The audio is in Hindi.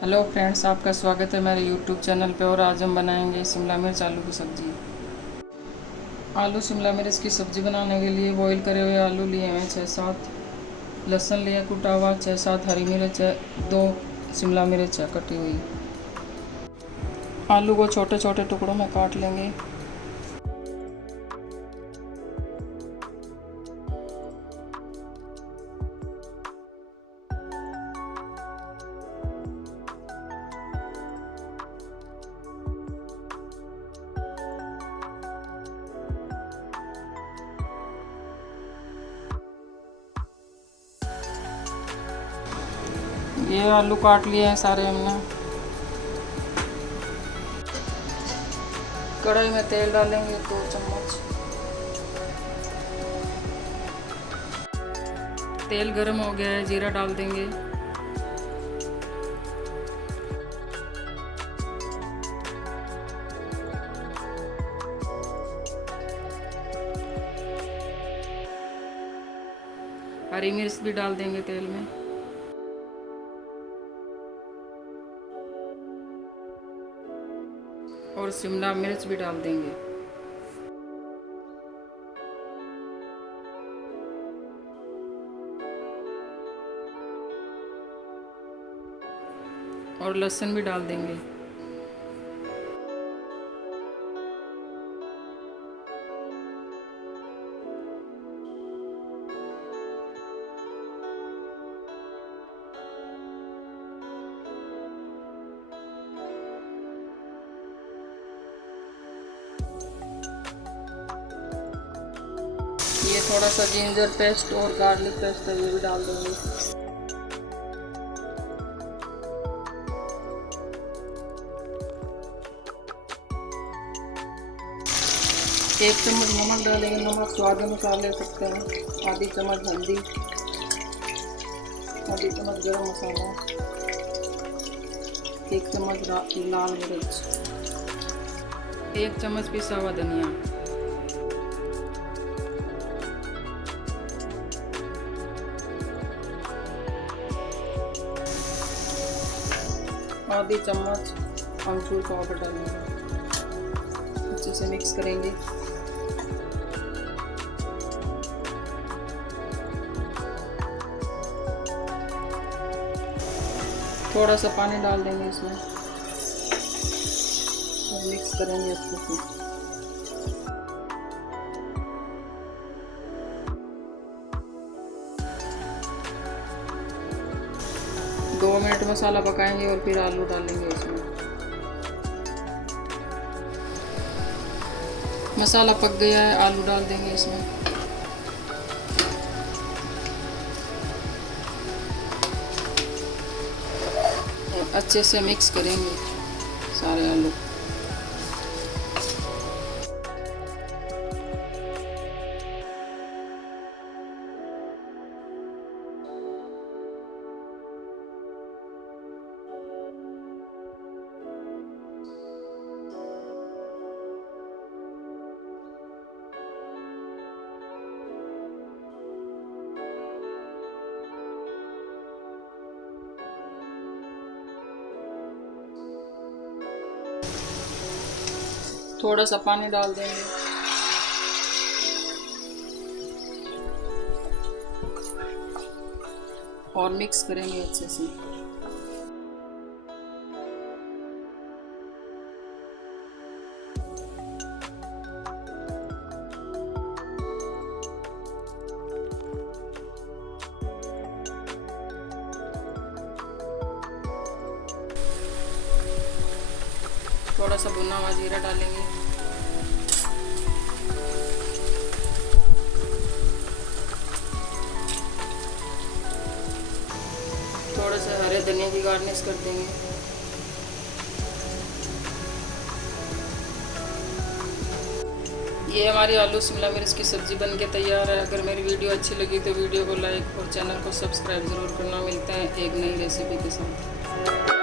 हेलो फ्रेंड्स, आपका स्वागत है मेरे यूट्यूब चैनल पे। और आज हम बनाएंगे शिमला मिर्च आलू की सब्ज़ी। आलू शिमला मिर्च की सब्ज़ी बनाने के लिए बॉईल करे हुए आलू लिए हैं 6-7, लहसुन लिया कुटा हुआ 6-7, हरी मिर्च है 2, शिमला मिर्च है कटी हुई। आलू को छोटे छोटे टुकड़ों में काट लेंगे। ये आलू काट लिए हैं सारे हमने। कढ़ाई में तेल डालेंगे 2 चम्मच। तेल गरम हो गया है, जीरा डाल देंगे। हरी मिर्च भी डाल देंगे तेल में। और शिमला मिर्च भी डाल देंगे। और लहसुन भी डाल देंगे। ये थोड़ा सा जिंजर पेस्ट और गार्लिक पेस्ट है, ये भी डाल देंगे। एक चम्मच नमक डालेंगे, नमक स्वाद अनुसार ले सकते हैं। आधी चम्मच हल्दी, आधी चम्मच गरम मसाला, 1 चम्मच लाल मिर्च, 1 चम्मच पिसा हुआ धनिया, आधी चम्मच अमचूर पाउडर डालेंगे। अच्छे से मिक्स करेंगे। थोड़ा सा पानी डाल देंगे इसमें और मिक्स करेंगे अच्छे से। दो मिनट मसाला पकाएंगे और फिर आलू डालेंगे इसमें। मसाला पक गया है, आलू डाल देंगे इसमें। अच्छे से मिक्स करेंगे सारे आलू। थोड़ा सा पानी डाल देंगे। और मिक्स करेंगे अच्छे से। थोड़ा सा भुना हुआ जीरा डालेंगे। थोड़ा सा हरे धनिया की गार्निश कर देंगे। ये हमारी आलू शिमला मिर्च की सब्ज़ी बनके तैयार है। अगर मेरी वीडियो अच्छी लगी तो वीडियो को लाइक और चैनल को सब्सक्राइब ज़रूर करना। मिलते हैं एक नई रेसिपी के साथ।